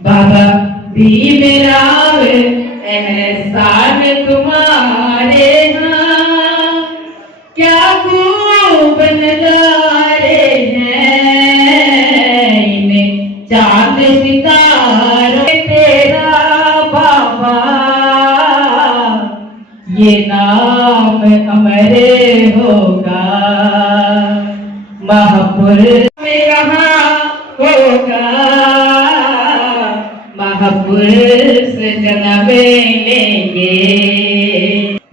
बाबा भीम राव एहसान तुम्हारे यहाँ क्या खूब नजारे हैं, इन्हें चांद सितारे तेरा बाबा, ये नाम अमरे होगा महापुरुष में रहा होगा, महापुरुष जन्म लेंगे।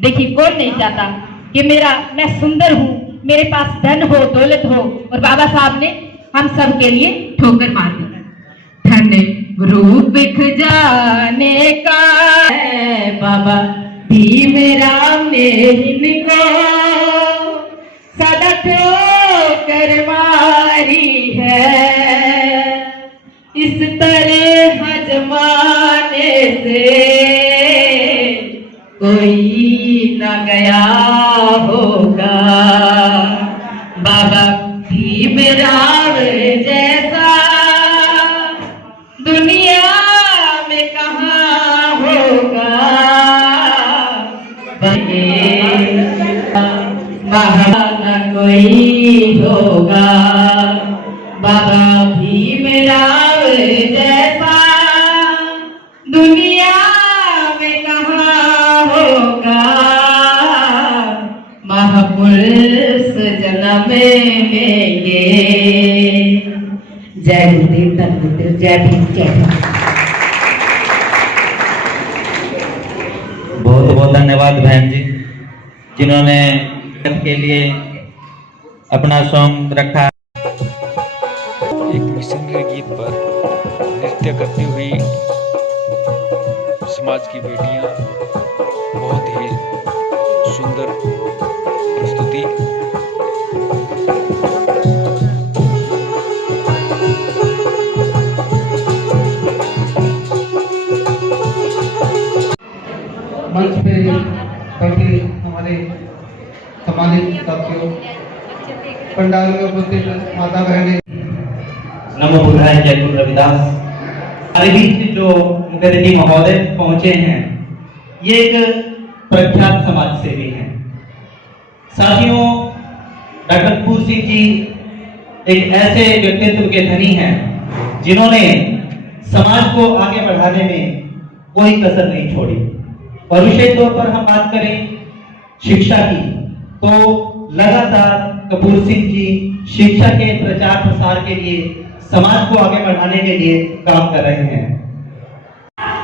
देखिए कौन नहीं चाहता कि मैं सुंदर हूँ, मेरे पास धन हो दौलत हो, और बाबा साहब ने हम सब के लिए ठोकर मार दी। धन रूप जाने का है बाबा भीम राव ने इनको सदा ठोकर मारी है, इस तरह जमाने से कोई न गया होगा, बाबा भीम राव जैसा दुनिया में कहाँ होगा, महान कोई होगा, बाबा भीम राव जैसा दुनिया में कहाँ होगा, महापुरुष जन्म लेंगे। जय गुरुदेव, धन गुरुदेव, जय भीम, जय भीम। बहुत बहुत धन्यवाद बहन जी, जिन्होंने के लिए अपना सॉन्ग रखा। एक मिशनरी गीत पर नृत्य करती हुई समाज की बेटियां, बहुत ही सुंदर प्रस्तुति। मंच पे बैठे हमारे सम्मानित साथियों, पंडाल में उपस्थित माता बहनें, नमो बुद्धाय, जय गुरु रविदास। हमारे बीच जो मुख्य अतिथि महोदय पहुंचे हैं, ये एक प्रख्यात समाज सेवी हैं। साथियों, डॉक्टर कपूर सिंह जी एक ऐसे व्यक्तित्व के धनी हैं जिन्होंने समाज को आगे बढ़ाने में कोई कसर नहीं छोड़ी। और विशेष तौर पर हम बात करें शिक्षा की, तो लगातार कपूर सिंह जी शिक्षा के प्रचार प्रसार के लिए, समाज को आगे बढ़ाने के लिए काम कर रहे हैं।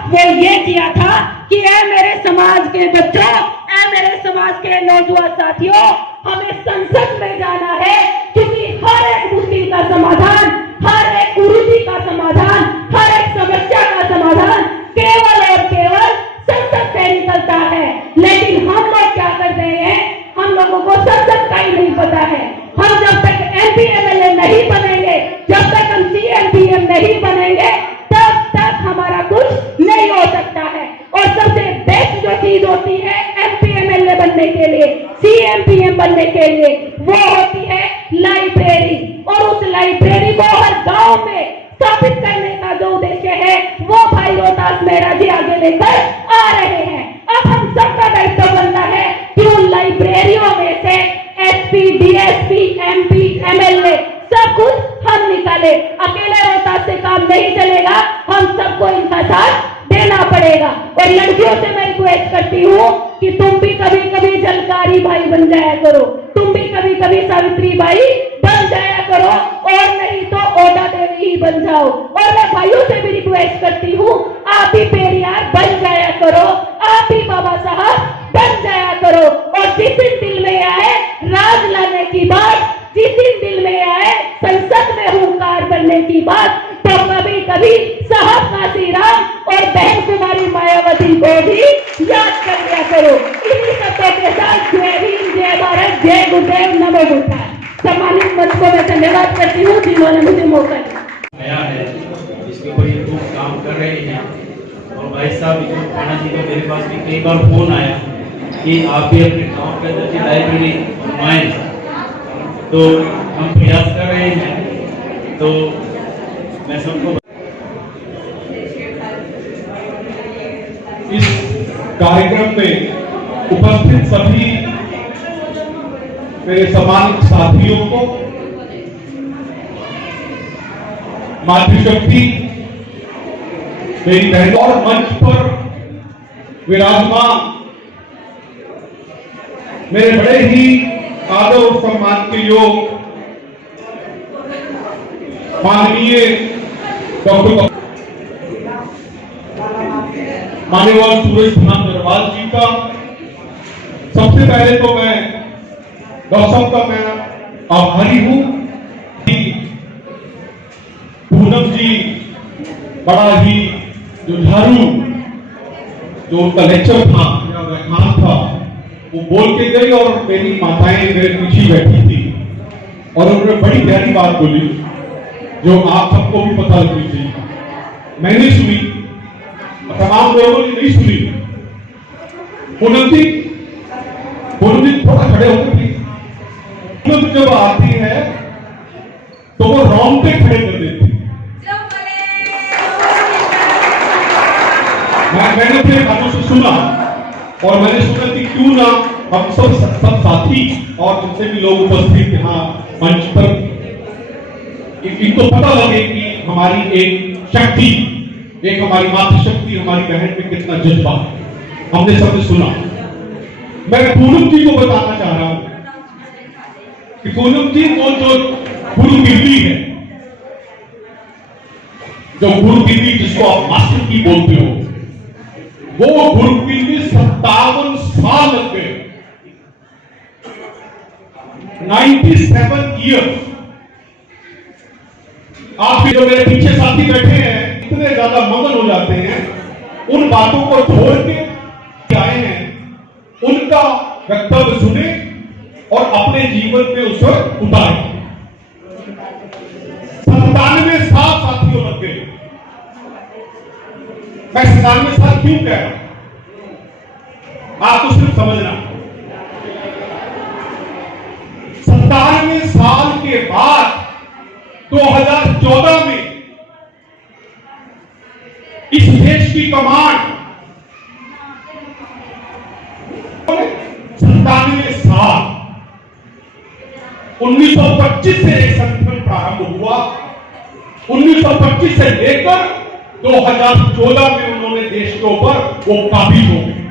वो ये किया था कि ऐ मेरे समाज के बच्चों, ऐ मेरे समाज के नौजवान साथियों, हमें संसद में जाना है, क्योंकि हर एक मुश्किल का समाधान, हर एक कुरीति का समाधान, हर एक समस्या का समाधान केवल और केवल संसद से निकलता है। लेकिन हम लोग क्या कर रहे हैं, हम लोगों को संसद का ही नहीं पता है। हम जब तक MP MLA नहीं बनेंगे, जब तक हम CM PM नहीं बनेंगे, तब तक हमारा कुछ नहीं हो सकता है। और सबसे बेस्ट जो चीज होती है MP MLA बनने के लिए, CM PM बनने के लिए, वो होती है लाइब्रेरी। और उस लाइब्रेरी को हर गांव में स्थापित करने का जो उद्देश्य है, वो भाई रोहतास मेहरा जी आगे लेकर आ रहे हैं। अब हम सबका दायित्व बनता है कि उन लाइब्रेरियों में से SP, DSP, MP, MLA सब कुछ हम निकाले। अकेले रोहतास से काम नहीं चलेगा, हम सबको इनका साथ देना पड़ेगा। और लड़कियों से मैं रिक्वेस्ट करती हूँ कि तुम भी कभी कभी जलकारी भाई बन जाया करो, तुम भी कभी कभी सावित्री बाई बन जाया करो, और नहीं तो ओदा देवी ही बन जाओ। और मैं भाइयों से भी रिक्वेस्ट करती हूँ, आप भी पेरियार बन जाया करो, आप भी बाबा साहब बन जाया करो। और जिस दिन दिल में आए राज लाने की बात, जिस दिन दिल में आए संसद में हुंकार बनने की बात, तो कभी कभी साहब काशीराम और बहन कुमारी मायावती को भी याद कर लिया करो। इन्हीं शब्दों के साथ जय भीम, जय भारत, जय गुरुदेव, नमो बुद्धाय। सम्मानित मंच को मैं धन्यवाद करती हूँ जिन्होंने मुझे मौका दिया। है, इसमें कोई काम कर रहे हैं। और भाई साहब थाना जी का मेरे पास भी कई बार फोन आया कि आप भी अपने गांव के अंदर की लाइब्रेरी बनवाएं, तो हम प्रयास कर रहे हैं। तो मैं सबको इस कार्यक्रम में उपस्थित सभी मेरे सम्मानित साथियों को मातृशक्ति मेरी बहनों और मंच पर विराजमान मेरे बड़े ही आदर और सम्मान के योग माननीय डॉक्टर मान्यवर सूरज भान अग्रवाल जी का सबसे पहले तो मैं डॉक्टर साहब का मैं आभारी हूं कि पूनम जी बड़ा ही जुझारू जो उनका लेक्चर था या व्याख्यान था वो बोल के गई और मेरी माताएं मेरे पीछे बैठी थी और उन्होंने बड़ी प्यारी बात बोली जो आप सबको भी पता लगनी चाहिए। मैंने सुनी, तमाम लोगों ने नहीं सुनी। पूनम जी थोड़ा खड़े होकर भी पूनम जब आती है तो वो रोंगटे खड़े कर देती। मैंने अपने कानों से सुना और मैंने सुना कि क्यों ना हम सब साथी और जितने भी लोग उपस्थित यहाँ मंच पर इनको पता लगे कि हमारी एक शक्ति, एक हमारी मातृशक्ति, हमारी बहन में कितना जज्बा हमने सबने सुना। मैं पूनम जी को बताना चाह रहा हूं कि पूनम जी वो जो गुरु गिरवी है, जो गुरु गिरवी जिसको आप मास्टर की बोलते हो, वो गुरु गिरवी 57 साल लग गए, 97 ईयर्स। आप जो मेरे पीछे साथी बैठे हैं इतने ज्यादा मगन हो जाते हैं उन बातों को छोड़ के आए हैं, उनका वक्तव्य सुने और अपने जीवन में उसे उतारे। 97 साल साथियों लग गए। मैं 97 साल क्यों कह रहा हूं, आपको सिर्फ समझना। 97 साल के बाद 2014 में इस देश की कमान 97 साल 1925 से एक संगठन प्रारंभ हुआ। 1925 से लेकर 2014 में उन्होंने देश के ऊपर वो काबिज हो गए।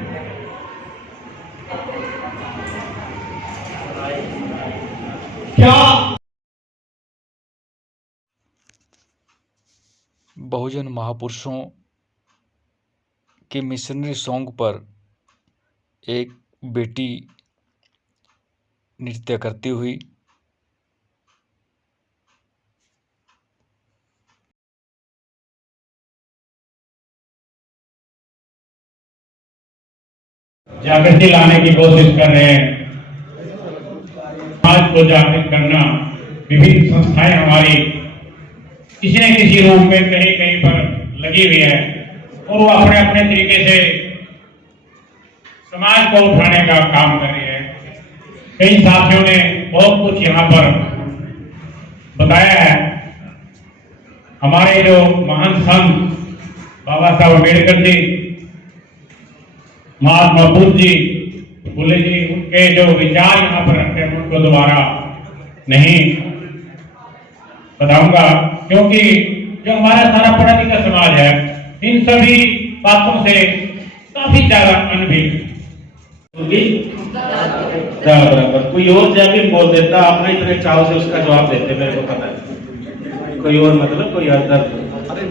क्या बहुजन महापुरुषों के मिशनरी सॉन्ग पर एक बेटी नृत्य करती हुई जागृति लाने की कोशिश कर रहे हैं। समाज को जागृत करना, विभिन्न संस्थाएं हमारी किसी न किसी रूप में कहीं कहीं पर लगी हुई है और वो अपने अपने तरीके से समाज को उठाने का काम कर रही है। कई साथियों ने बहुत कुछ यहाँ पर बताया है। हमारे जो महान संत बाबा साहब अम्बेडकर जी, महात्मा बुद्ध जी, फुले जी, उनके जो विचार यहाँ पर रखते हैं उनको दोबारा नहीं बताऊंगा, क्योंकि जो हमारा सारा पढ़ा लिखा समाज है इन सभी बातों से काफी ज्यादा अनभिज्ञ। बराबर कोई और जाके बोल देता, आप नहीं इतने चाव से उसका जवाब देते, मेरे को पता है। कोई और मतलब कोई अदर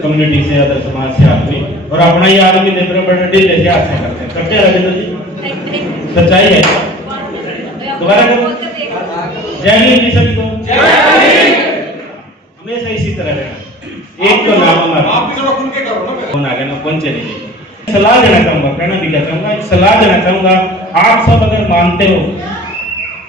कम्युनिटी से, अदर समाज से आदमी, और अपना ही आदमी देख रहे बड़े ढीले से हाथ से करते हैं। राजेंद्र जी सच्चाई है। दोबारा करो। जय हिंद जी सभी को। हमेशा इसी तरह रहना। एक तो नाम हमारा आप भी थोड़ा खुल के करो ना, कौन आ गया ना कौन चली गई। सलाह देना चाहूंगा, कहना भी क्या चाहूंगा, एक सलाह देना चाहूंगा। आप सब अगर मानते हो,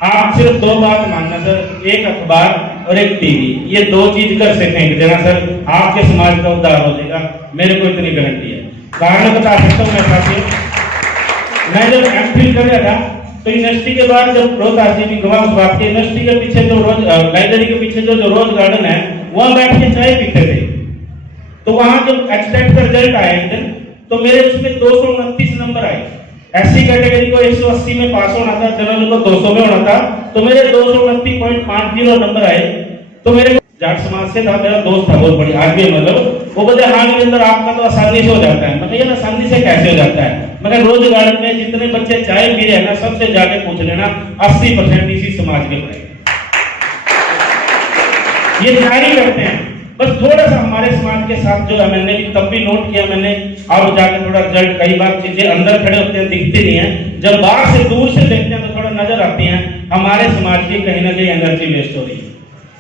आप सिर्फ 2 बात मानना सर। एक, अखबार और एक टीवी, ये 2 चीज कर से फेंक देना सर, आपके समाज का उद्धार हो जाएगा, मेरे को इतनी गारंटी है। कारण बता सकता हूँ मैं साथियों, मैं जब एमफिल कर रहा था तो यूनिवर्सिटी के बाद जब रोहतास जी भी गवाह उस बात के, यूनिवर्सिटी के पीछे जो रोज लाइब्रेरी के पीछे जो रोज गार्डन है वहां बैठ के चाय पीते थे। तो वहां जब एक्सटेट का रिजल्ट आया एक दिन, तो मेरे उसमें 229 नंबर आए। एससी कैटेगरी को 180 में पास होना था, जनरल को 200 में होना था, तो मेरे 229.50 नंबर आए। तो मेरे जाट समाज से था, मेरा दोस्त था बहुत बड़ी, आज भी मतलब वो बोले हाँ के अंदर आपका तो आसानी से हो जाता है। मैं यार आसानी से कैसे हो जाता है? मैं रोज गार्डन में जितने बच्चे चाय पी रहे हैं ना, सबसे जाके पूछ लेना, 80% इसी समाज के पढ़े। ये तैयारी करते हैं, बस थोड़ा सा हमारे समाज के साथ जो है, मैंने भी तब भी नोट किया मैंने, अब जाके थोड़ा रिजल्ट, कई बार चीजें अंदर खड़े होते हैं दिखती नहीं है, जब बाहर से दूर से देखते हैं तो थोड़ा नजर आती हैं, हमारे समाज की कहीं ना कहीं एनर्जी वेस्ट हो रही है।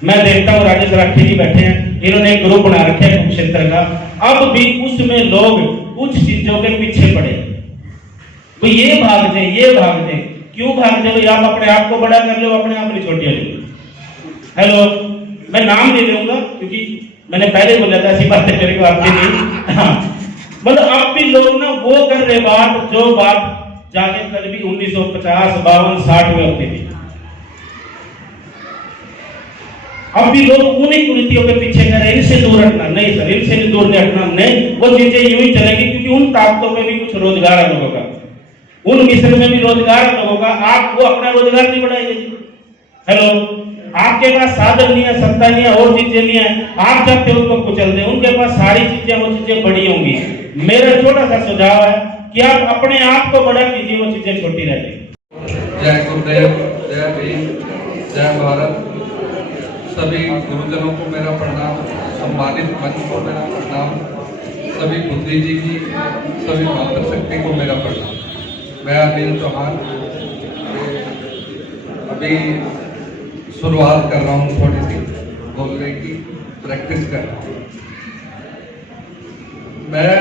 मैं देखता हूँ राजेश राठी जी बैठे हैं, इन्होंने एक ग्रुप बना रखे है कुरुक्षेत्र का, अब भी उसमें लोग कुछ चीजों के पीछे पड़े, तो ये भाग दे, क्यों भाग दे? आप अपने आप को बड़ा कर लो, अपने आप नहीं छोटे लो। हेलो, मैं नाम दे दूंगा क्योंकि मैंने पहले बोला था ऐसी बातें करेंगे आपके लिए। मतलब अब भी लोग ना वो कर रहे बात जो बात जाके कल भी 1950, 52, 60 में होती थी। अब भी लोग उन्हीं कुरीतियों के पीछे कर रहे हैं, इनसे दूर हटना नहीं सर, इनसे भी दूर नहीं हटना नहीं, वो चीजें यूं ही चलेगी क्योंकि उन ताकतों में भी कुछ रोजगार है लोगों का, उन मिशन में भी रोजगार है लोगों का। आप वो अपना रोजगार नहीं बढ़ाइए। हेलो, आपके पास साधन नहीं है, सत्ता नहीं है, और चीजें नहीं है, आप चाहते हो उनको कुचल दें, उनके पास सारी चीजें, वो चीजें बड़ी होंगी। मेरा छोटा सा सुझाव है कि आप अपने आप को बड़ा कीजिए, वो चीजें छोटी रह जाएगी। जय गुरुदेव, जय भीम, जय भारत। सभी गुरुजनों को मेरा प्रणाम, सम्मानित मंच को मेरा प्रणाम, सभी बुद्धिजीवी, सभी मातृशक्ति को मेरा प्रणाम। मैं अनिल चौहान अभी शुरुआत कर रहा हूँ, थोड़ी सी बोलने की प्रैक्टिस कर रहा हूँ। मैं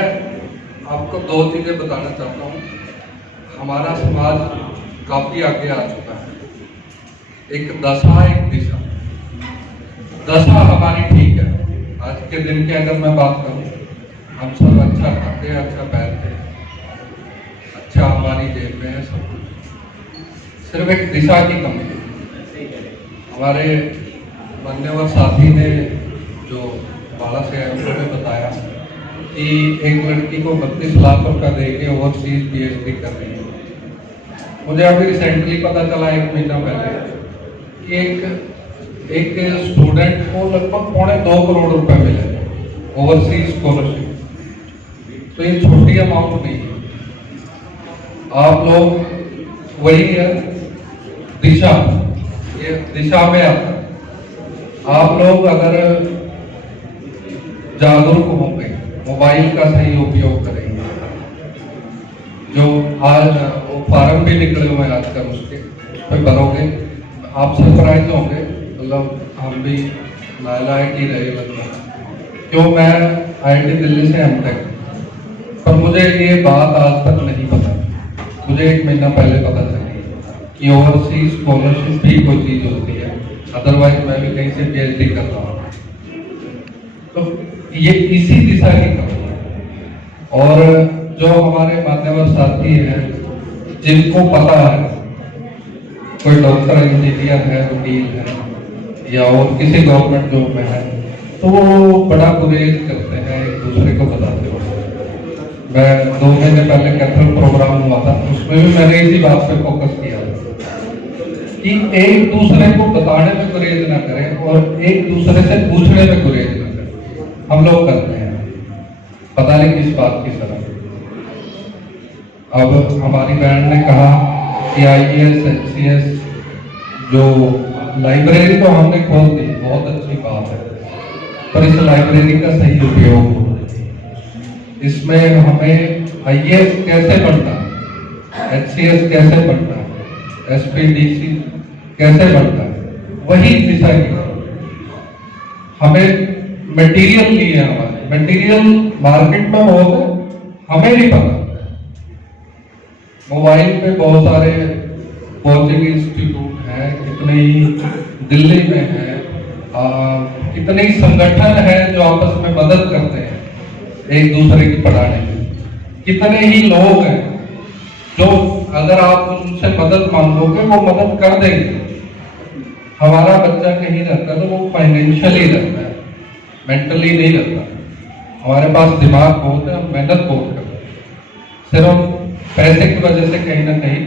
आपको 2 चीज़ें बताना चाहता हूँ। हमारा समाज काफ़ी आगे आ चुका है, एक दशा, एक दिशा। दशा हमारी ठीक है, आज के दिन की अगर मैं बात करूँ, हम सब अच्छा खाते हैं, अच्छा पहनते हैं, अच्छा हमारी जेब में है सब कुछ, सिर्फ एक दिशा की कमी है। हमारे मान्यवर साथी ने जो बाला से उन्होंने बताया कि एक लड़की को 32 लाख रुपया दे के ओवरसीज PhD कर रही है। मुझे अभी रिसेंटली पता चला 1 महीना पहले कि एक स्टूडेंट को लगभग 2.25 करोड़ रुपए मिले ओवरसीज स्कॉलरशिप। तो ये छोटी अमाउंट नहीं है। आप लोग वही है दिशा, ये दिशा में आता है। आप लोग अगर जागरूक होंगे, मोबाइल का सही उपयोग करेंगे, जो आज वो फार्म भी निकले हुए हैं आजकल, उसके उस पर भरोगे, आप सरप्राइज होंगे। मतलब हम भी नालायक ही रहे लगभग, क्यों मैं IIT दिल्ली से M.Tech, पर मुझे ये बात आज तक नहीं पता। मुझे 1 महीना पहले पता चली कि ओवरसीज स्कॉलरशिप भी कोई चीज होती है, अदरवाइज मैं भी कहीं से PhD कर रहा हूँ। तो ये इसी दिशा की कमी है। और जो हमारे मान्यवर साथी हैं, जिनको पता है, कोई डॉक्टर, इंजीनियर है, वकील है, या और किसी गवर्नमेंट जॉब में है, तो वो बड़ा गुरेज करते हैं एक दूसरे को बताते हुए। मैं 2 महीने पहले कैथल प्रोग्राम हुआ था, उसमें भी मैंने इसी बात पे फोकस किया कि एक दूसरे को बताने में गुरेज ना करें और एक दूसरे से पूछने में गुरेज ना करें। हम लोग करते हैं, पता नहीं किस बात की तरह। अब हमारी बहन ने कहा कि IAS HCS जो लाइब्रेरी तो हमने खोल दी, बहुत अच्छी बात है, पर इस लाइब्रेरी का सही उपयोग हो। इसमें हमें IAS कैसे बनना है, HCS कैसे बनना है, SPDC कैसे बनना है, वही दिशा की। हमें मटेरियल नहीं है, हमारे मटेरियल मार्केट में हो, हमें नहीं पता। मोबाइल पे बहुत सारे कोचिंग इंस्टीट्यूट हैं, कितने ही दिल्ली में है, कितने संगठन है जो आपस में मदद करते हैं एक दूसरे की पढ़ाने में, कितने ही लोग हैं जो अगर आप उनसे मदद मांगोगे वो मदद कर देंगे। हमारा बच्चा कहीं रहता है तो वो फाइनेंशियली रहता है, मेंटली नहीं रहता। हमारे पास दिमाग बहुत है, हम मेहनत बहुत करते हैं, सिर्फ पैसे की वजह से कहीं ना कहीं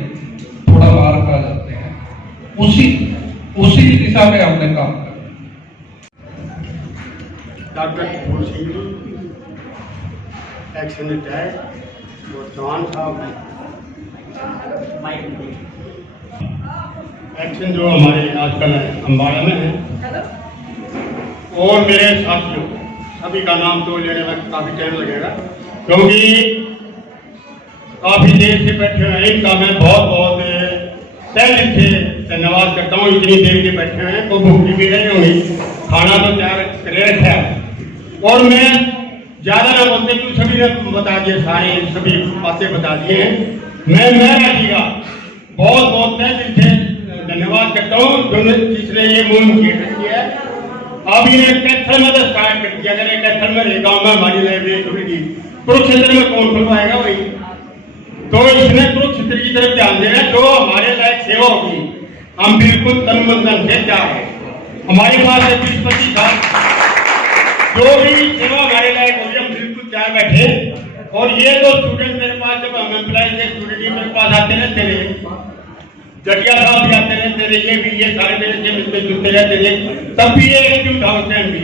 थोड़ा मार खा जाते हैं। उसी दिशा में हमने काम किया। Doctor Kapoor Singh ji, action attack और जवान साहब एक्शन जो हमारे आजकल अम्बाड़ा में है, और मेरे साथियों सभी का नाम तो लेने में काफ़ी टाइम लगेगा, क्योंकि काफ़ी देर से बैठे हुए हैं। इनका मैं बहुत बहुत पहले से धन्यवाद करता हूँ। इतनी देर के बैठे हुए हैं तो भूखी भी नहीं होगी, खाना तो तैयार क्लियर है। और मैं ज़्यादा ना बोलते क्यों, सभी ने बता दिए, सारे सभी बातें बता दिए हैं। मैं राजी का बहुत बहुत दिल से धन्यवाद करता हूँ जिसने ये मुहिम किया है। अब ये कैथल में तो स्टार्ट कर दिया, अगर कैथल में रह गाँव में हमारी लाइब्रेरी खुलेगी, कुरुक्षेत्र में कौन खुलवाएगा वही। तो इसने कुरुक्षेत्र की तरफ ध्यान देना, जो हमारे लायक सेवा होगी हम बिल्कुल तन मन धन से जा रहे हैं। हमारे पास 20-25 साल जो भी सेवा हमारे लायक होगी हम बिल्कुल तैयार बैठे। और ये जो स्टूडेंट मेरे पास, जब हम एम्प्लॉय के स्टूडेंट मेरे पास आते रहते रहे, जटिया साहब भी आते रहते रहे, ये सारे मेरे से मिलते जुलते रहते रहे, तब भी ये एक्टिव था उस टाइम भी।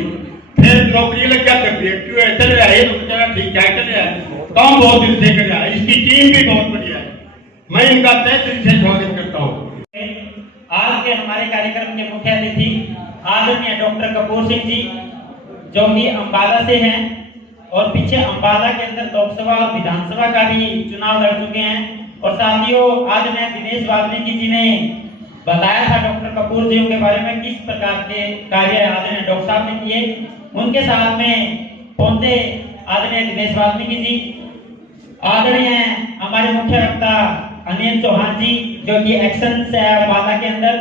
फिर नौकरी लग जाते भी एक्टिव है, चल रहा है, तो ठीक ठाक चल रहा है, काम बहुत दिल से कर रहा है। इसकी टीम भी बहुत बढ़िया है, मैं इनका तय दिल से स्वागत करता हूँ। आज के हमारे कार्यक्रम के मुख्य अतिथि आदरणीय डॉक्टर कपूर सिंह जी, जो कि अम्बाला से हैं और पीछे अम्बाला के अंदर लोकसभा और विधानसभा का भी चुनाव लड़ चुके हैं। और साथियों, आदरणीय दिनेश वाल्मीकि जी ने बताया था डॉक्टर कपूर जी के बारे में किस प्रकार के कार्य आदरणीय डॉक्टर साहब ने किए। उनके साथ में पहुंचे आदरणीय दिनेश वाल्मीकि जी, आदरणीय हमारे मुख्य वक्ता अनिल चौहान जी, जो कि एक्शन से है अम्बाला के अंदर।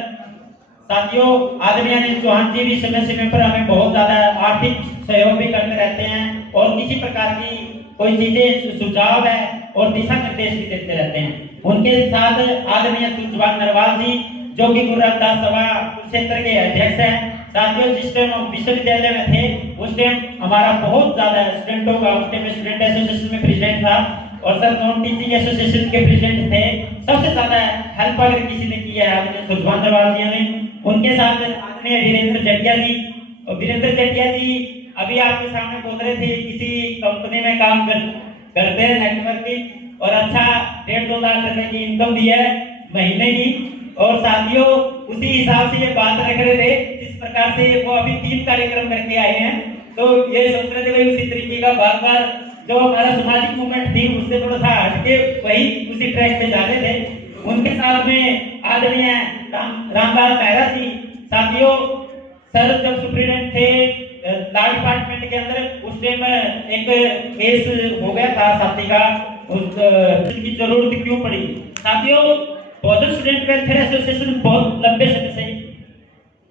साथियों, आदरणीय अनिल चौहान जी भी समय समय पर हमें बहुत ज्यादा आर्थिक सहयोग भी करते रहते हैं और किसी प्रकार की कोई चीजें सुझाव है और दिशा निर्देश भी देते रहते हैं। उनके साथ आदरणीय सुजवान नरवाल जी, जो कि गुरु रविदास सभा क्षेत्र के अध्यक्ष हैं। साथियों, जिस टाइम हम विश्वविद्यालय में थे उस टाइम हमारा बहुत ज्यादा स्टूडेंटों का, उस टाइम स्टूडेंट एसोसिएशन में प्रेसिडेंट था और सर नॉन टीचिंग एसोसिएशन के प्रेसिडेंट थे। सबसे ज्यादा हेल्प अगर किसी ने किया है आदरणीय सुजवान नरवाल जी ने। उनके साथ आदरणीय वीरेंद्र जटिया जी, और वीरेंद्र जटिया जी अभी आपके सामने बोल रहे थे किसी कंपनी में काम करते हैं नेटवर्किंग, और अच्छा 1.5-2 लाख रुपए की इनकम दी है महीने की। और साथियों, उसी हिसाब से ये बात रख रहे थे जिस प्रकार से वो अभी 3 कार्यक्रम करके आए हैं, तो ये सोच रहे थे भाई उसी तरीके का बार बार जो हमारा सामाजिक मूवमेंट थी उससे थोड़ा सा हटके वही उसी ट्रैक पे जा रहे थे। उनके साथ में आदरणीय रामलाल मेहरा जी। साथियों, सर जब सुप्रीडेंट थे लॉ डिपार्टमेंट के अंदर, उस टाइम एक केस हो गया था साथी का, उसकी जरूरत क्यों पड़ी। साथियों, बौद्ध स्टूडेंट वेलफेयर एसोसिएशन बहुत लंबे समय से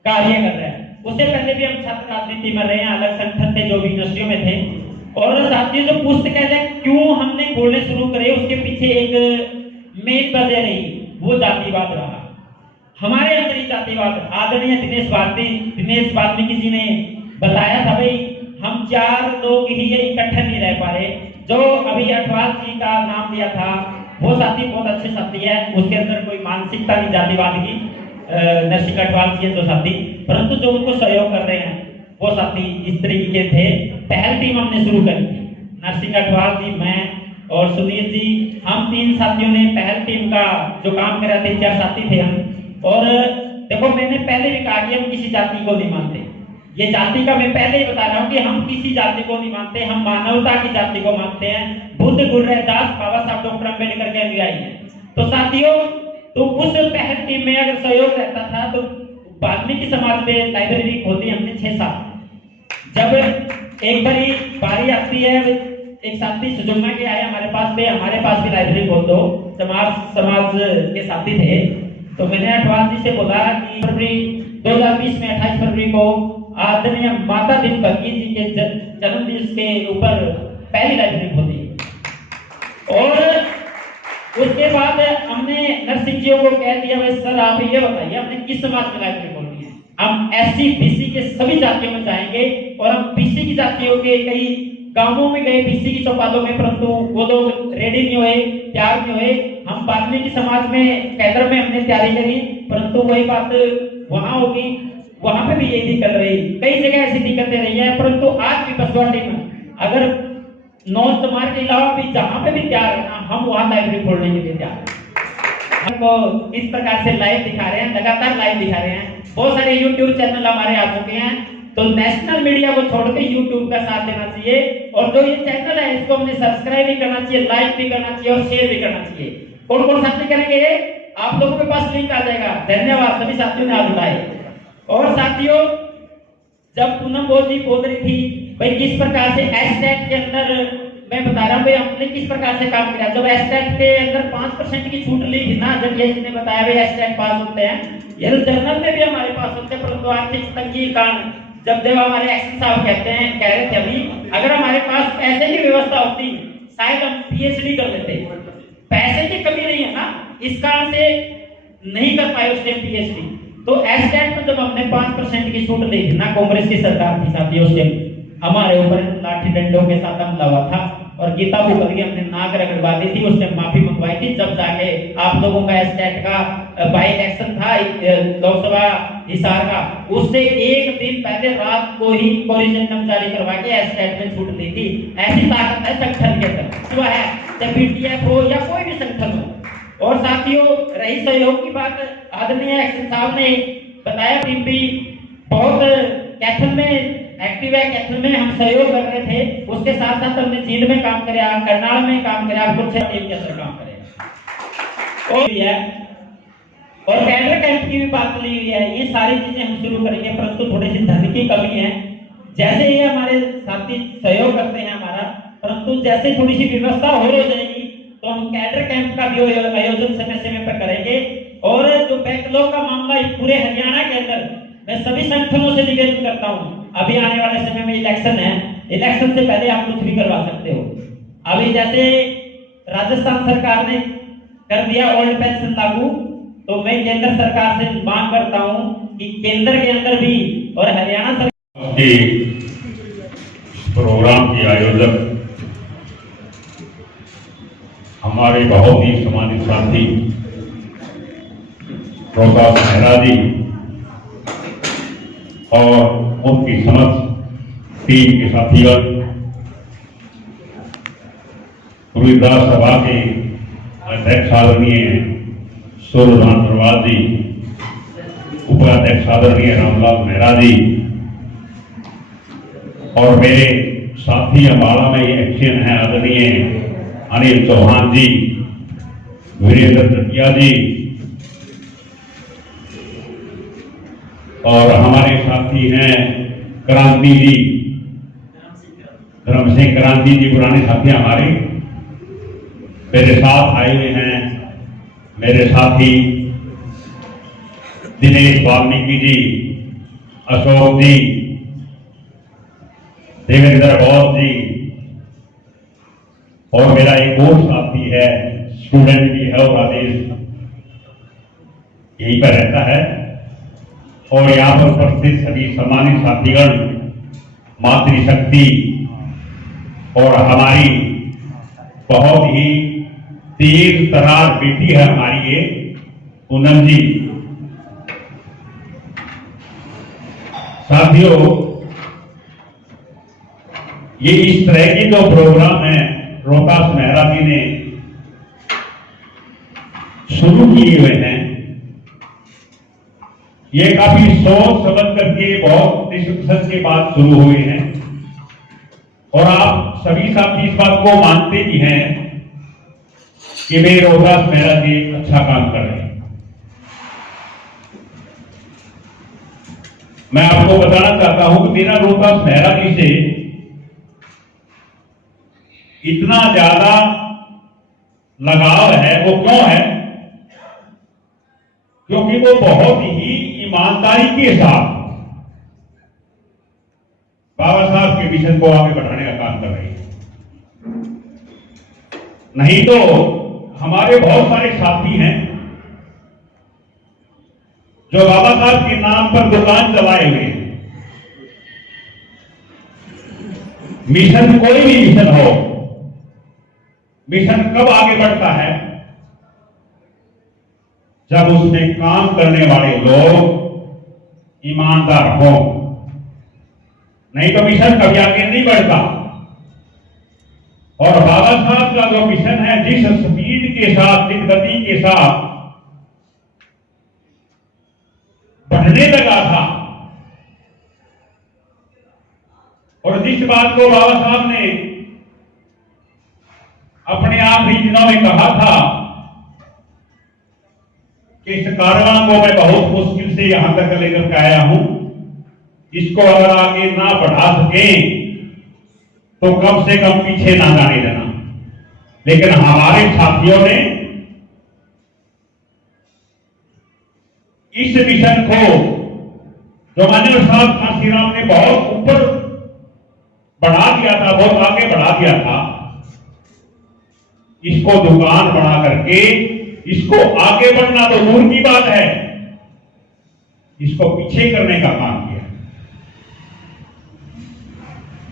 कार्य कर रहा है। उससे पहले भी हम छात्र राजनीति में रहे हैं, अलग संगठन थे जो भी यूनिवर्सिटियों में थे। और साथियों, जो पुस्तकालय क्यों हमने खोलने शुरू करे, उसके पीछे एक मेन वजह रही, वो जातिवाद रहा। हमारे अंदर ही जातिवाद। आदरणीय दिनेश वाल्मीकि जी ने बताया था भाई हम 4 लोग ही इकट्ठे नहीं रह पा रहे। जो अभी अठवाल जी का नाम दिया था वो साथी बहुत अच्छे साथी है, उसके अंदर कोई मानसिकता नहीं जातिवाद की। नरसिंह अठवाल जी है जो साथी, परंतु जो उनको सहयोग कर रहे हैं वो साथी इस तरीके के थे। पहल टीम हमने शुरू करी थी, नरसिंह अठवाल जी, मैं और सुनील जी, हम 3 साथियों ने पहल टीम का जो काम कर रहे थे, 4 साथी थे हम। और देखो, मैंने पहले भी कहा कि हम किसी जाति को नहीं मानते। ये जाति का मैं पहले ही बता रहा हूँ कि हम किसी जाति को नहीं मानते, हम मानवता की जाति को मानते हैं। बुद्ध, गुरु रविदास, बाबा साहब डॉक्टर अम्बेडकर के अनुयायी हैं। तो साथियों, तो उस पहल टीम में अगर सहयोग रहता था तो वाल्मीकि समाज में लाइब्रेरी खोलती हमने 6-7। जब एक बारी आती है, एक साथी सुजुम्मा के आए हमारे पास भी लाइब्रेरी खोल दो, समाज के साथी थे। तो मैंने अठवाल जी से बोला कि फरवरी 2020 में 28 फरवरी को आदरणीय माता दिनभगी जी के जन्मदिन के ऊपर पहली लाइब्रेरी खोली। और उसके बाद हमने नरसिंह जी को कह दिया, भाई सर आप ये बताइए हमने किस समाज की लाइब्रेरी खोलनी है। हम SC BC के सभी जातियों में जाएंगे और हम BC की जातियों के कई गांवों में गए BC की चौपालों में, परंतु वो लोग रेडी नहीं हुए, तैयार नहीं हुए। हम वाल्मीकि समाज में केंद्र में हमने तैयारी करी, परंतु वही बात वहां होगी, वहां पे भी यही दिक्कत रही, कई जगह ऐसी दिक्कतें रही है। परंतु आज भी बसवाड़ी में अगर नॉर्थ समाज के अलावा भी जहां पे भी तैयार है ना, हम वहां लाइब्रेरी खोलने के लिए तैयार हैं। हमको इस प्रकार से लाइव दिखा रहे हैं, लगातार लाइव दिखा रहे हैं। बहुत सारे YouTube चैनल हमारे आ चुके हैं, तो नेशनल मीडिया को छोड़ के YouTube का साथ देना चाहिए। और जो ये चैनल है इसको हमने सब्सक्राइब भी करना चाहिए, लाइक भी करना चाहिए और शेयर भी करना चाहिए। कौन कौन साथी करेंगे? आप लोगों के पास लिंक आ जाएगा। धन्यवाद सभी साथियों ने हाथ उठाए। और साथियों, जब पूनम जी बोल रही थी भाई किस प्रकार से एस्टेट के अंदर, मैं बता रहा हूँ भाई हमने किस प्रकार से काम किया। जब एस्टेट के अंदर 5% की छूट ली थी ना, जब ये इसने बताया भाई एस्टेट पास होते हैं, ये तो जर्नल में भी हमारे पास होते हैं, परंतु आर्थिक तंगी के कारण जब हमारे एक्शन साहब कह रहे थे अभी, अगर हमारे पास पैसे की व्यवस्था होती शायद हम PhD कर लेते। पैसे की कमी नहीं है ना, इस कारण से नहीं कर पाए उस टाइम PhD। तो एस्टेट में जब हमने 5% की छूट दी थी ना, कांग्रेस की सरकार थी साथियों, उस टाइम हमारे ऊपर लाठी डंडों के साथ हमला हुआ था और गीता बुकल की हमने नाक रगड़वा दी थी। उसने माफी मंगवाई थी, जब जाके आप लोगों का एस्टेट का बाई इलेक्शन था लोकसभा हिसार का, उससे एक दिन पहले रात को ही कोरिजेंडम जारी करवा के एस्टेट में छूट दी थी। ऐसी ताकत है संगठन के अंदर, है चाहे BTF हो या कोई भी संगठन हो। और साथियों, रही सहयोग की बात, आदरणीय एक्शन साहब ने बताया, टीम भी बहुत कैथल में एक्टिव है, कैथल में हम सहयोग कर रहे थे। उसके साथ साथ हमने जींद में काम किया, करनाल में काम किया, कुरुक्षेत्र टीम के अंदर काम करें और कैडर कैंप की भी बात ली हुई है। ये सारी चीजें हम शुरू करेंगे, परंतु थोड़ी सी धन की कमी है। जैसे ये हमारे साथी सहयोग करते हैं हमारा, परंतु जैसे थोड़ी सी व्यवस्था हो जाएगी तो हम कैडर कैंप का भी आयोजन समय समय पर करेंगे। और जो बैकलॉग का मामला पूरे हरियाणा के अंदर, मैं सभी संगठनों से निवेदन करता हूँ, अभी आने वाले समय में इलेक्शन है, इलेक्शन से पहले आप कुछ भी करवा सकते हो। अभी जैसे राजस्थान सरकार ने कर दिया ओल्ड पेंशन लागू, तो मैं केंद्र सरकार से मांग करता हूँ कि केंद्र के अंदर भी और हरियाणा सरकार के प्रोग्राम के आयोजक हमारे बहुत ही सम्मानित साथी रोहतास मेहरा जी और उनकी समस्त टीम के साथीगण, सूर्यदास सभा के अध्यक्ष आदरणीय सूर्यदान प्रवाल जी, उपाध्यक्ष आदरणीय रामलाल मेहरा जी और मेरे साथी अम्बाला में एक्शन है आदरणीय अनिल चौहान जी, वीरेंद्र दतिया जी और हमारे साथी हैं क्रांति जी, धर्म सिंह क्रांति जी, पुराने साथी हमारे मेरे साथ आए हुए हैं। मेरे साथी दिनेश वाल्मीकि जी, अशोक जी, देवेंद्र गौर जी और मेरा एक और साथी है, स्टूडेंट भी है और आदेश यहीं पर रहता है। और यहाँ पर उपस्थित सभी सम्मानित साथीगण, मातृशक्ति और हमारी बहुत ही तेज तरार बेटी है हमारी ये पूनम जी। साथियों, ये इस तरह के जो प्रोग्राम है रोहतास मेहरा जी ने शुरू किए हुए हैं, ये काफी सोच समझ करके बहुत डिस्कशन के बाद शुरू हुए हैं और आप सभी साथी इस बात को मानते भी हैं कि वे रोहतास मेहरा जी अच्छा काम कर रहे हैं। मैं आपको बताना चाहता हूं कि मेरा रोहतास मेहरा जी से इतना ज्यादा लगाव है। वो क्यों है? क्योंकि वो बहुत ही ईमानदारी के साथ बाबा साहब के मिशन को आगे बढ़ाने का काम कर रही है। नहीं तो हमारे बहुत सारे साथी हैं जो बाबा साहब के नाम पर दुकान चलाए हुए हैं। मिशन कोई भी मिशन हो, मिशन कब आगे बढ़ता है? जब उसमें काम करने वाले लोग ईमानदार हों, नहीं तो मिशन कभी आगे नहीं बढ़ता। और बाबा साहब का जो मिशन है, जिस स्पीड के साथ, जिस गति के साथ बढ़ने लगा था, और जिस बात को बाबा साहब ने अपने आखिरी दिनों में कहा था कि इस कारवां को मैं बहुत मुश्किल से यहां तक लेकर के आया हूं, इसको अगर आगे ना बढ़ा सके तो कम से कम पीछे ना जाने देना। लेकिन हमारे साथियों ने इस मिशन को, जो माननीय साहब कांशीराम ने बहुत ऊपर बढ़ा दिया था, बहुत आगे बढ़ा दिया था, इसको दुकान बना करके इसको आगे बढ़ना तो दूर की बात है, इसको पीछे करने का काम किया।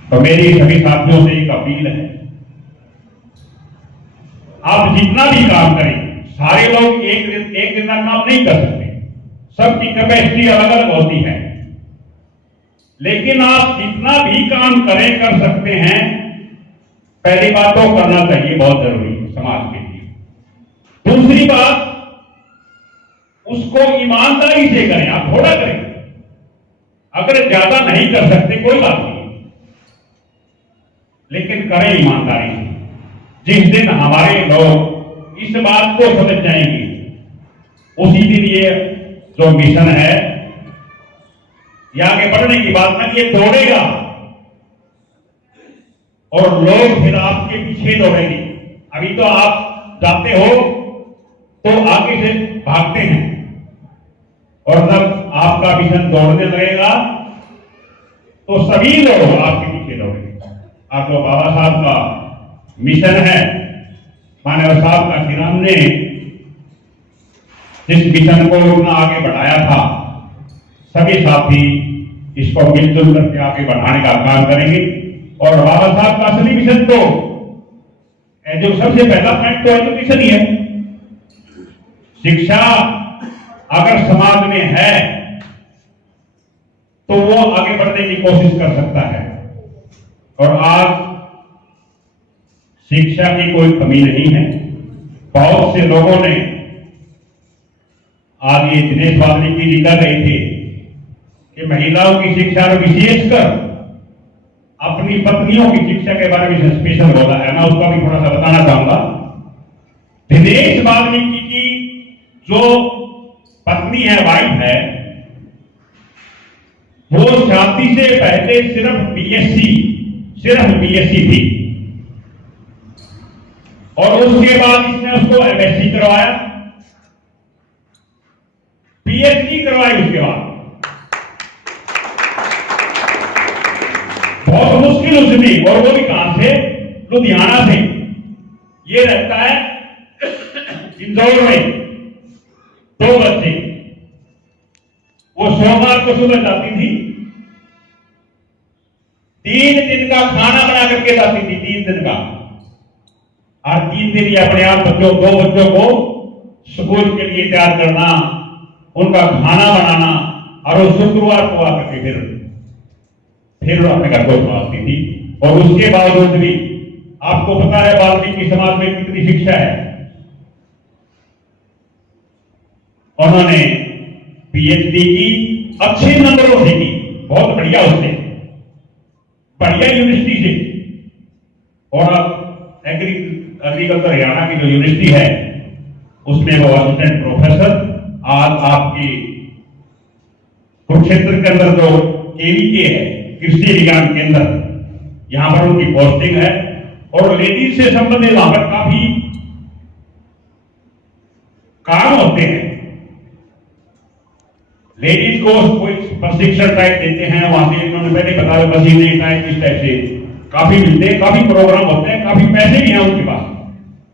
तो मेरी सभी साथियों से एक अपील है, आप जितना भी काम करें, सारे लोग एक दिन का काम नहीं कर सकते, सबकी कैपेसिटी अलग अलग होती है, लेकिन आप जितना भी काम करें, कर सकते हैं, पहली बात तो करना चाहिए, बहुत जरूरी है समाज के लिए। दूसरी बात, उसको ईमानदारी से करें, आप थोड़ा करें, अगर ज्यादा नहीं कर सकते कोई बात नहीं, लेकिन करें ईमानदारी से। जिस दिन हमारे लोग इस बात को समझ जाएंगे, उसी दिन ये जो मिशन है, ये आगे बढ़ने की बात ना, ये दौड़ेगा और लोग फिर आपके पीछे दौड़ेंगे। अभी तो आप जाते हो तो आगे से भागते हैं, और जब आपका मिशन दौड़ने लगेगा तो सभी लोग आपके पीछे दौड़ेंगे। आप लोग बाबा साहब का मिशन है, माननीय साहब कांशीराम ने जिस मिशन को उतना आगे बढ़ाया था, सभी साथी इसको मिलजुल करके आगे बढ़ाने का काम करेंगे। और बाबा साहब का असली मिशन तो जो सबसे पहला पॉइंट तो एजुकेशन ही है। शिक्षा अगर समाज में है तो वो आगे बढ़ने की कोशिश कर सकता है, और आज शिक्षा की कोई कमी नहीं है। बहुत से लोगों ने, आज ये दिनेश वाल्मीकि जी कह रहे थे कि महिलाओं की शिक्षा और विशेषकर अपनी पत्नियों की शिक्षा के बारे में स्पेशल बोला है, मैं उसका भी थोड़ा सा बताना चाहूंगा। दिनेश वाल्मीकि की जो पत्नी है, वाइफ है, वो शादी से पहले सिर्फ बीएससी थी, और उसके बाद इसने उसको एमएससी करवाया, पीएचडी करवाई उसके बाद। बहुत मुश्किल उसने, और वो भी कहां से? लुधियाना से। ये रहता है इंदौर में। 2 बच्चे, वो सोमवार को सुबह जाती थी, 3 दिन का खाना बना करके जाती थी, 3 दिन का, और 3 दिन ये अपने आप 2 बच्चों को स्कूल के लिए तैयार करना, उनका खाना बनाना, और वो शुक्रवार को आकर के फिर अपने घर को पहुंचती थी। और उसके बावजूद भी आपको पता है वाल्मीकि समाज में कितनी शिक्षा है। उन्होंने पीएचडी की अच्छे नंबरों से की, बहुत बढ़िया, उससे बढ़िया यूनिवर्सिटी से, और अब एग्रीकल्चर हरियाणा की जो यूनिवर्सिटी है उसमें वो असिस्टेंट प्रोफेसर, आज आपकी कुरुक्षेत्र के अंदर जो केवीके है, कृषि विज्ञान केंद्र, यहां पर उनकी पोस्टिंग है। और लेडीज से संबंधित वहां पर काफी काम होते हैं। लेडीज को कोई प्रशिक्षण टाइप देते हैं, वहां से इन्होंने पहले बताया मशीनें टाइप इस टाइप से काफी मिलते हैं, काफी प्रोग्राम होते हैं, काफी पैसे भी हैं उनके पास।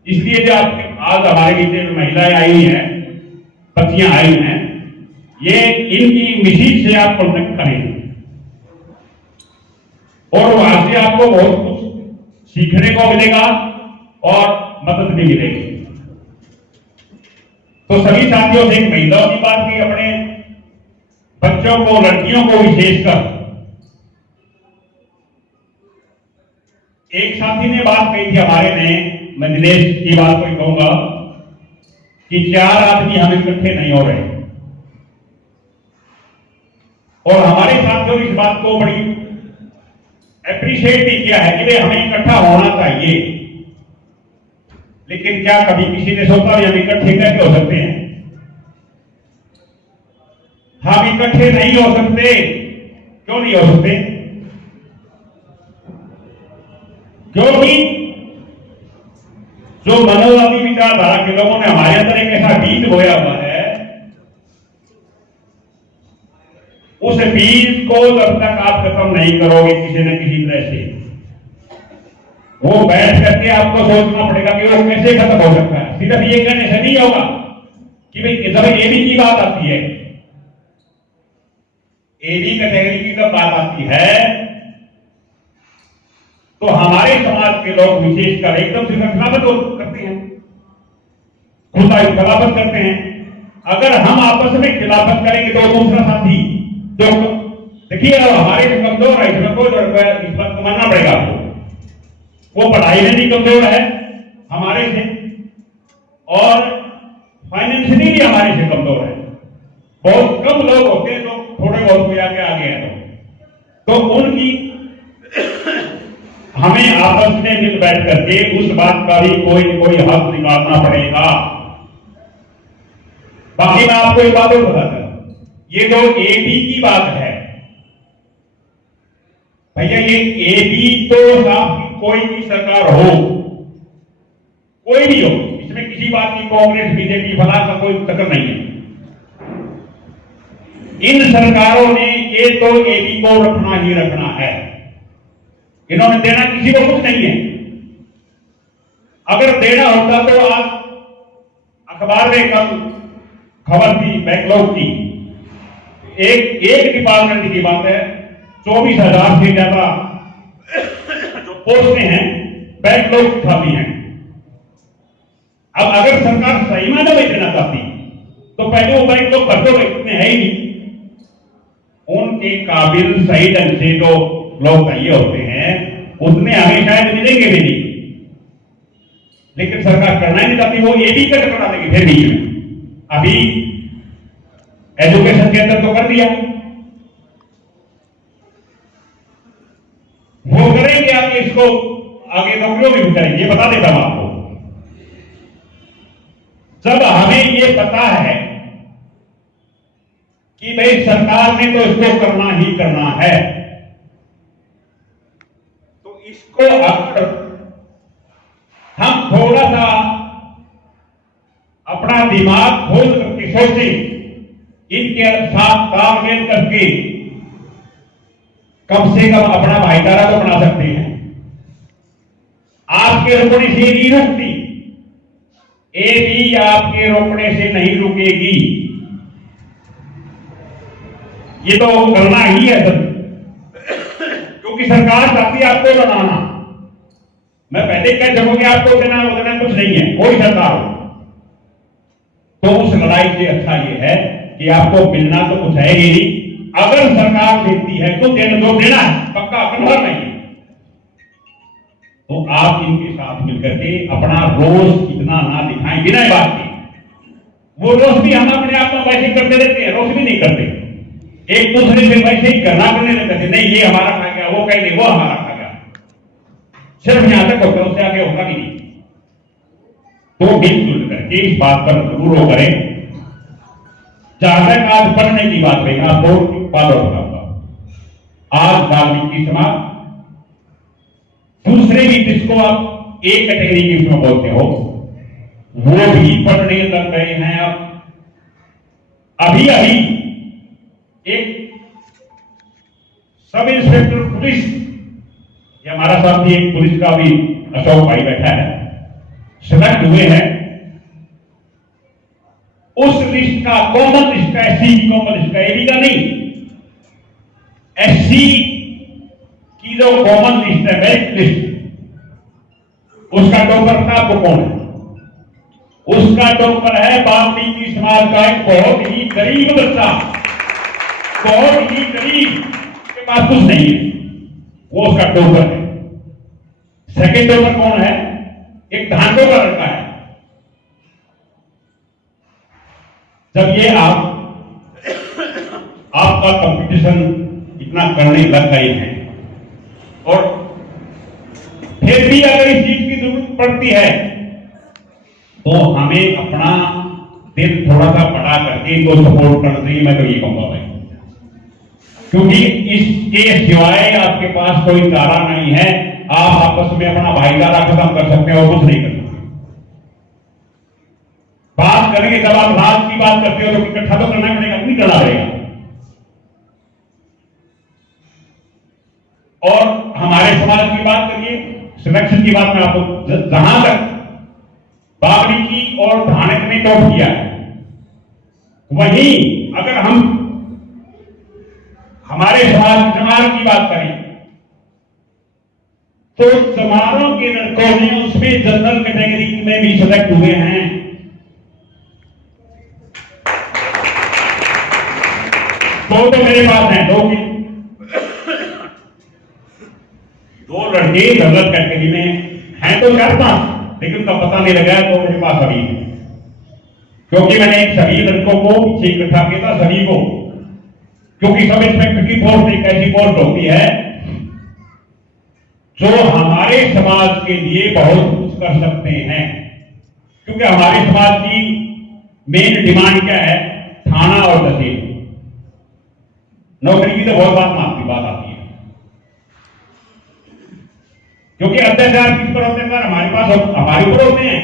इसलिए जो आपके आज हमारे बीच में महिलाएं आई हुई हैं, पतियां आई हुई हैं, ये इनकी मिसिज से आप कॉन्टेक्ट करें और वहां से आपको बहुत कुछ सीखने को मिलेगा और मदद भी मिलेगी। तो सभी साथियों से एक महिलाओं की बात की, अपने बच्चों को, लड़कियों को विशेषकर। एक साथी ने बात कही थी हमारे ने, मैं दिनेश की बात को कहूंगा कि 4 आदमी हम इकट्ठे नहीं हो रहे, और हमारे साथियों ने इस बात को बड़ी अप्रिशिएट भी किया है कि भाई हमें इकट्ठा होना चाहिए। लेकिन क्या कभी किसी ने सोचा हम इकट्ठे कैसे हो सकते हैं? हम इकट्ठे नहीं हो सकते। क्यों नहीं हो सकते? क्योंकि जो मनोवादी विचारधारा के लोगों ने हमारे अंदर एक ऐसा बीज बोया हुआ है, उस बीज को जब तक आप खत्म नहीं करोगे किसी न किसी तरह से, वो बैठ करके आपको सोचना पड़ेगा कि वो कैसे खत्म हो सकता है। सिर्फ ये कहने से नहीं होगा कि भाई जब एबी की बात आती है, एबी कैटेगरी की जब बात आती है, तो हमारे समाज के लोग विशेषकर एकदम से खिलाफत करते हैं, खुदा खिलाफत करते हैं। अगर हम आपस में खिलाफत करेंगे तो दूसरा साथी जो देखिए हमारे से कमजोर है, इसमें कोई इस बात को मानना पड़ेगा आपको, वो पढ़ाई में भी कमजोर है हमारे से और फाइनेंशियली भी हमारे से कमजोर है। बहुत कम लोग होते हैं जो थोड़े बहुत कोई आगे हैं, तो उनकी हमें आपस में मिल बैठ करके उस बात का भी कोई न कोई हल निकालना पड़ेगा। बाकी मैं आपको एक बात और बताता हूं, ये जो एबी की बात है भैया, ये एबी तो साफ कोई भी सरकार हो, कोई भी हो, इसमें किसी बात की कांग्रेस बीजेपी फला का कोई चक्कर नहीं है। इन सरकारों ने ये तो एबी को रखना ही रखना है, इन्होंने देना किसी को कुछ नहीं है। अगर देना होता तो आज अखबार में कल खबर थी बैकलॉग की, एक डिपार्टमेंट की बात है, 24,000 से ज्यादा जो पोस्टें हैं बैकलॉग खाली हैं। अब अगर सरकार सही मायने में देना चाहती तो पहले वो बैकलॉग भर दो, इतने है ही नहीं। उनके काबिल सही ढंग से जो लोग चाहिए होते हैं उतने हमें शायद मिलेंगे भी नहीं, लेकिन सरकार करना ही नहीं चाहती, वो ये भी कर करा देगी। फिर भी अभी एजुकेशन के अंदर तो कर दिया, वो करेंगे आगे, इसको आगे नौकरियों में भी करेंगे, बता देता हूं आपको। जब हमें ये पता है कि भाई सरकार ने तो इसको करना ही करना है, तो इसको अगर हम थोड़ा सा अपना दिमाग खोल करके सोचें, इनके साथ तालमेल करके कम से कम अपना भाईचारा तो बना सकते हैं। आपके रुकने से नहीं रुकती, ये भी आपके रोकने से नहीं रुकेगी, ये तो करना ही है सब, क्योंकि सरकार चाहती है आपको बनाना। मैं पहले कह सकूंगी आपको देना उतना कुछ नहीं है, कोई सरकार हो, तो उस लड़ाई से अच्छा ये है कि आपको मिलना तो कुछ है ही नहीं। अगर सरकार देती है तो देना, जो देना है पक्का, कन्फर्म नहीं है, तो आप इनके साथ मिलकर के अपना रोष इतना ना दिखाएं बिना बात के। वो रोष भी हम अपने आप में वैसे करते रहते हैं, रोष भी नहीं करते, एक दूसरे से वैसे ही करना करने लगते, नहीं ये हमारा खा गया, वो कहेंगे वो हमारा खा गया, सिर्फ यहां तक होता है, उससे आगे होगा भी नहीं। तो मिलजुल करके इस बात पर जरूर वो करें। जहां तक आज पढ़ने की बात है, आपको बात और बताऊंगा, आज वाल्मीकि समाज, दूसरे भी जिसको आप एक कैटेगरी के उसमें बोलते हो, वो भी पढ़ने लग गए हैं। अब अभी एक सब इंस्पेक्टर पुलिस, ये हमारा साथी एक पुलिस का भी अशोक भाई बैठा है, सिलेक्ट हुए हैं। उस लिस्ट का कॉमन लिस्ट का, एससी की कॉमन लिस्ट का, एबी का नहीं, एससी की जो कॉमन लिस्ट है, मेरिट लिस्ट, उसका टॉपर का आपको कौन है? उसका टॉपर है वाल्मीकि समाज का एक बहुत ही गरीब बच्चा, बहुत ही गरीब, के पास कुछ नहीं है, वो उसका टॉपर है। सेकंड टॉपर कौन है? एक धांधों का लड़का है। जब ये आपका कंपटीशन इतना करने लग गए हैं और फिर भी अगर इस चीज की जरूरत पड़ती है तो हमें अपना दिल थोड़ा सा बड़ा करके तो सपोर्ट करना चाहिए, मैं तो ये कहूंगा भाई, क्योंकि इसके सिवाय आपके पास कोई चारा नहीं है। आप आपस में अपना भाईचारा खत्म कर सकते हैं और कुछ नहीं कर सकते। बात करेंगे, जब आप राज की बात करते हो तो इकट्ठा तो करना पड़ेगा, नहीं करना पड़ेगा। और हमारे समाज की बात करिए, सिलेक्शन की बात में आपको जहां तक वाल्मीकि और धानक ने टॉप किया है, वहीं अगर हम हमारे समाज चमार की बात करें तो चमारों के लड़कों ने उसमें जनरल कैटेगरी में भी सिलेक्ट हुए हैं। तो मेरे पास हैं दो लड़के जनरल कैटेगरी में हैं, तो 4-5, लेकिन उनका पता नहीं लगा, तो मेरे पास अभी है, क्योंकि मैंने सभी लड़कों को पीछे इकट्ठा किया था, सभी को, क्योंकि सब इंस्पेक्टर की पोस्ट एक ऐसी पोस्ट होती है जो हमारे समाज के लिए बहुत कुछ कर सकते हैं। क्योंकि हमारे समाज की मेन डिमांड क्या है? थाना और तहसील। नौकरी की तो बहुत बात आती है, क्योंकि अत्याचार किस पर होते हैं? हमारे ऊपर होते हैं,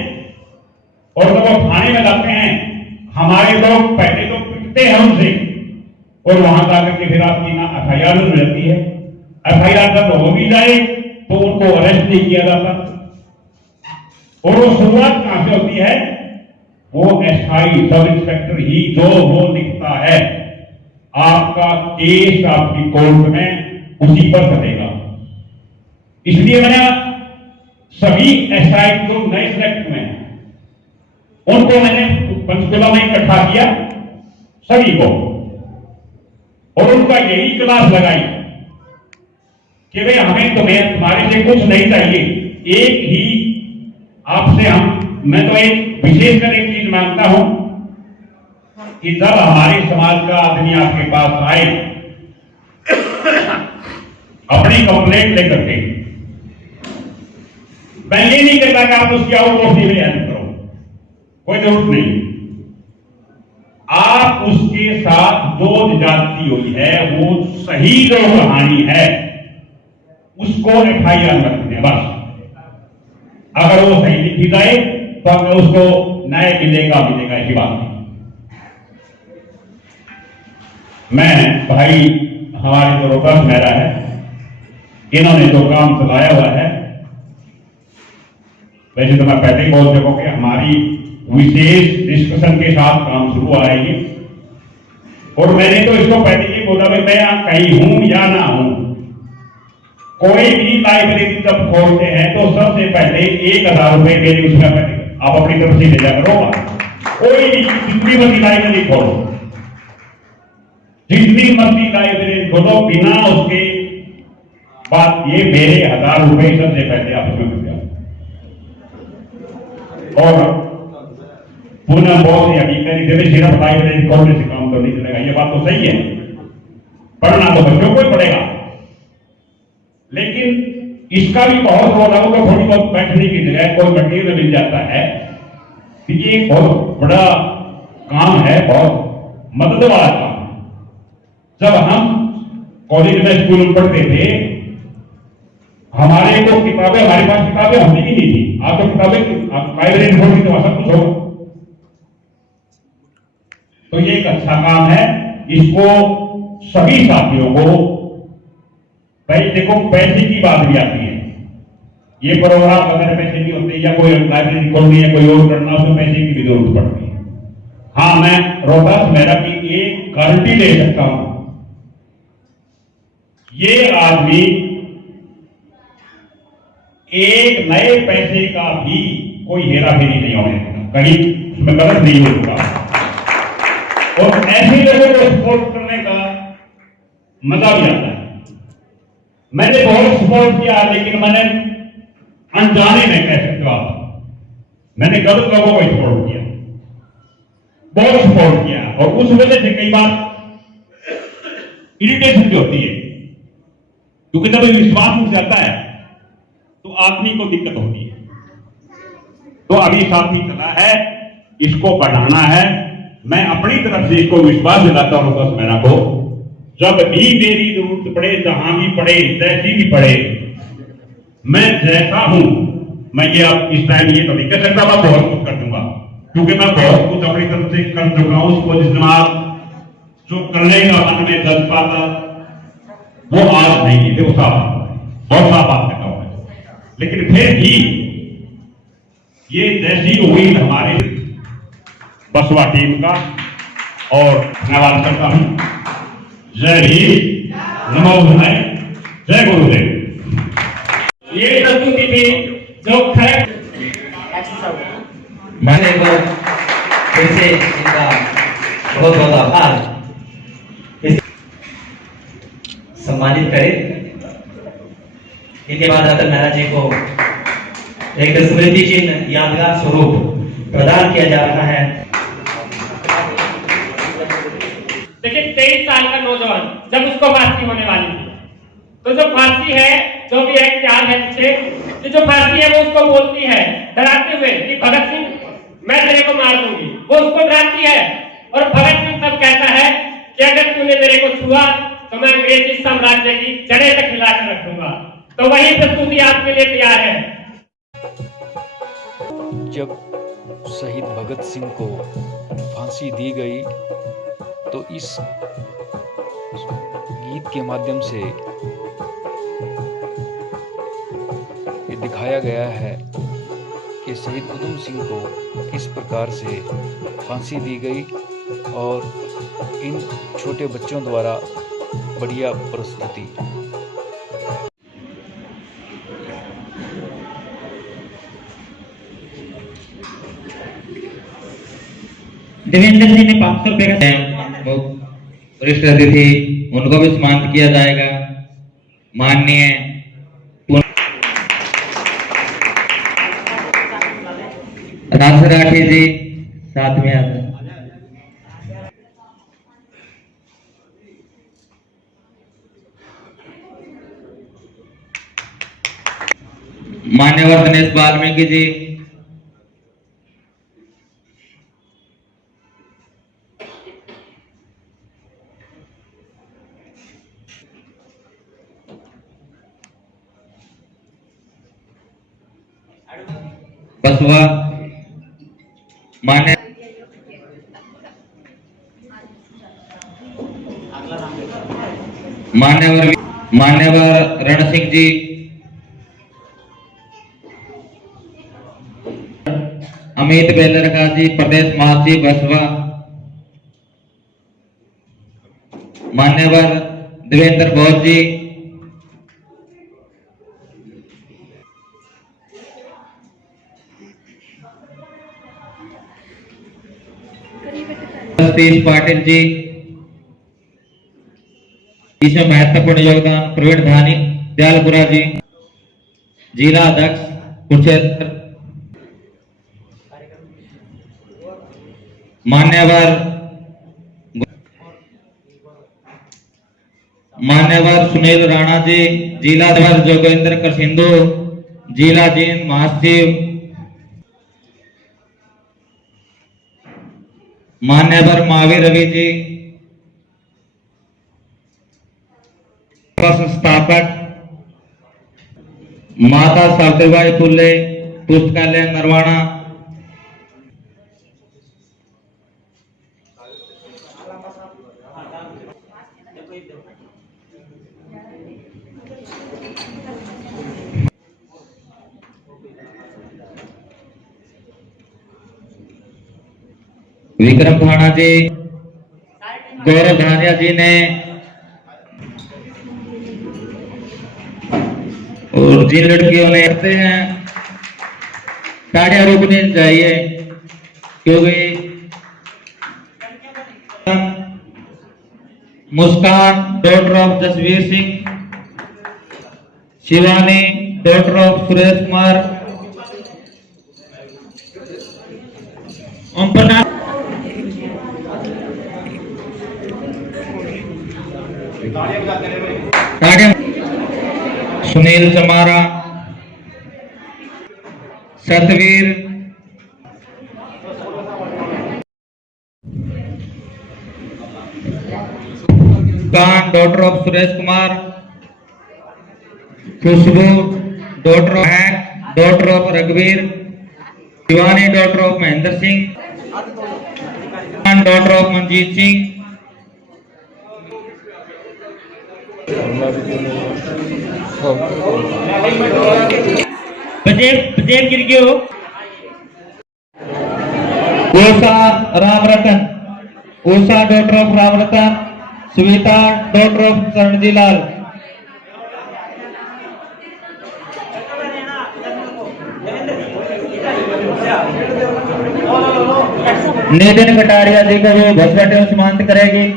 और जब वो थाने में जाते हैं हमारे लोग पहले तो पिटते हैं उनसे, और वहां जाकर के फिर आपकी ना FIR मिलती है। FIR दर्ज हो भी जाए तो उनको अरेस्ट नहीं किया जाता। और वो शुरुआत कहां से होती है? वो SI सब इंस्पेक्टर ही जो वो लिखता है, आपका केस आपकी कोर्ट में उसी पर चलेगा। इसलिए मैंने सभी SI जो नए सिलेक्ट हुए हैं उनको मैंने पंचकुला में इकट्ठा किया, सभी को, और उनका यही क्लास लगाई कि भाई हमें तुम्हारे से कुछ नहीं चाहिए, एक ही आपसे मैं तो एक विशेषकर एक चीज मांगता हूं कि जब हमारे समाज का आदमी आपके पास आए अपनी कंप्लेंट लेकर के, मैं ये नहीं कहता कि आप उसकी आउट ऑफ में हेल्प करो, कोई जरूरत नहीं। आप उसके साथ जो ज्यादती हुई है, वो सही जो कहानी है उसको FIR रख दें बस। अगर वो सही लिखी जाए तो अगर उसको न्याय मिलेगा ऐसी बात नहीं। मैं भाई हमारे जो रोटस मेरा है, इन्होंने जो काम चलाया हुआ है, वैसे तो मैं पहले ही बोल चुका कि हमारी विशेष डिस्कशन के साथ काम शुरू हुआ है ये, और मैंने तो इसको पहले ही बोला भाई मैं कहीं हूं या ना हूं, कोई भी लाइब्रेरी जब खोलते हैं तो सबसे पहले 1000 रुपए मेरी उसमें आप अपनी तरफ से भेजा करो। कोई भी जितनी मर्जी लाइब्रेरी खोलो, जितनी मर्जी लाइब्रेरी खोलो, बिना उसके बात ये मेरे 1000 रुपए सबसे पहले आप उसमें भेजा। और पुनः बहुत ही हकीकत सिर्फ लाइब्रेरी खोलने से काम तो नहीं चलेगा, ये बात तो सही है, पढ़ना तो बच्चों को ही पड़ेगा, लेकिन इसका भी बहुत रोल है। उनको थोड़ी बहुत बैठने की जगह कोई मटेरियल मिल जाता है, ये एक बहुत बड़ा काम है, बहुत मदद वाला काम है। जब हम कॉलेज में स्कूल में पढ़ते थे, हमारे को किताबें, हमारे पास किताबें होती भी नहीं थी। आप तो किताबें लाइब्रेरी खोलती तो सब कुछ होगा। तो ये एक अच्छा काम है, इसको सभी साथियों को भाई देखो पैसे की बात भी आती है, ये प्रोग्राम अगर पैसे नहीं होते या कोई लाइब्रेरी खोलनी है, कोई और करना, उसमें पैसे की भी जरूरत पड़ती है। हाँ, मैं रोहतास मेरा की एक गारंटी ले सकता हूं, ये आदमी एक नए पैसे का भी कोई हेरा फेरी नहीं होने देगा, कहीं उसमें गलत नहीं होगा। और ऐसे लोगों को सपोर्ट करने का मजा भी आता है। मैंने बहुत सपोर्ट किया, लेकिन मैंने अनजाने में कह सकते हो आप, मैंने गलत लोगों को सपोर्ट किया, बहुत सपोर्ट किया, और उस वजह से कई बार इरिटेशन भी होती है, क्योंकि जब विश्वास उठ जाता है तो आदमी को दिक्कत होती है। तो अभी साथी चला है, इसको बढ़ाना है। मैं अपनी तरफ से इसको विश्वास दिलाता हूं बस मेरा को, जब भी मेरी जरूरत पड़े, जहां भी पड़े, जैसी भी पड़े, मैं जैसा हूं, मैं ये आप इस टाइम ये तो नहीं कह सकता मैं बहुत कुछ कर दूंगा, क्योंकि मैं बहुत कुछ अपनी तरफ से कर चुका हूं। उसको इस्तेमाल जो करने का मन में जज्बा था वो आज नहीं है, वो साफ बहुत साफ बात करता हूं। लेकिन फिर भी ये जैसी उम्मीद हमारे बसवा टीम का, और धन्यवाद करता हूं। जय भीम, नमो बुद्धाय, जय गुरुदेव। ये प्रस्तुति थी जो मैंने को फिर से इनका बहुत बहुत आभार सम्मानित करें। इनके बाद रतन मेहरा जी को एक स्मृति चिन्ह यादगार स्वरूप प्रदान किया जा रहा है। देखिए 23 साल का नौजवान जब उसको फांसी होने वाली थी, तो जो फांसी है, जो भी एक याद है पीछे, कि जो फांसी है वो उसको बोलती है डराते हुए कि भगत सिंह मैं तेरे को मार दूंगी, वो उसको डराती है, और भगत सिंह तब कहता है कि अगर तूने मेरे को छुआ तो मैं अंग्रेजी साम्राज्य की जड़ें तक हिलाकर रख दूंगा। तो वही प्रस्तुति आपके लिए तैयार है। जब शहीद भगत सिंह को फांसी दी गई तो इस गीत के माध्यम से ये दिखाया गया है कि शहीद उधम सिंह को किस प्रकार से फांसी दी गई, और इन छोटे बच्चों द्वारा बढ़िया प्रस्तुति। देवेंद्र जी ने 500 रुपए का वरिष्ठ अतिथि, उनको भी सम्मानित किया जाएगा। माननीय राज राठी जी साथ में आते हैं। मान्यवर दिनेश वाल्मीकि जी, बसवा मान्यवर रण सिंह जी, अमित बेलरका जी प्रदेश महासचिव बसवा, मान्यवर देवेंद्र बौद्ध जी, सतीश पाटिल जी, इसमें महत्वपूर्ण योगदान प्रवीण धानी दयालपुरा जी, जिला अध्यक्ष कुरुक्षेत्र, मान्यवर सुनील राणा जी, जिला अध्यक्ष जोगेंद्र कर सिंधु, जिला जींद महासचिव, मान्यवर महावीर रवि जी, संस्थापक माता सावित्रीबाई फुले पुस्तकालय नरवाना, विक्रम थाना जी, गौरव धानिया जी ने, और जिन लड़कियों ने करते हैं ताड़ियां रुकनी चाहिए, क्योंकि Muskan daughter of Jasvir Singh, Shivani daughter of Suresh Kumar, Om Prakash Sunil Chamara, Satvir, कान daughter of Suresh Kumar, Khushbu daughter of रघुवीर, Shivani daughter of Mahendra Singh, daughter of Manjeet Singh, बजेब गिर गए हो। Usha Ram Ratan, Usha daughter of Ram Ratan, Shweta daughter of Charanji Lal, Nitin Kataria ji को वो भसवाटे सम्मानित करेगी।